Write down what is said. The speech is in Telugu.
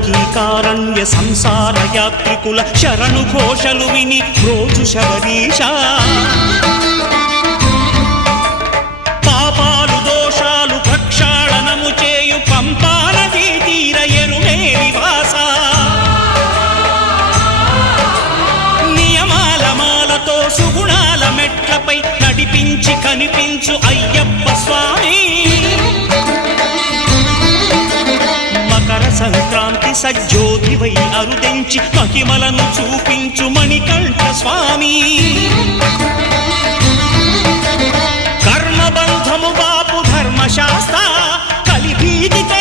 దేవకీకారణ్య సంసార యాత్రికుల శరణు ఘోషలు విని రోజు శబరీష పాపాలు దోషాలు ప్రక్షాళనము చేయు పంపా నదీ తీర ఎరుమే నివాస నియమాల మాలతో సుగుణాల మెట్లపై నడిపించి కనిపించు అయ్యప్ప స్వామి సంక్రాంతి సజ్జోతివై అరుదెంచి మహిమలను చూపించు మణికంఠ స్వామి కర్మబంధము బాపు ధర్మశాస్త్ర కలిభీతితో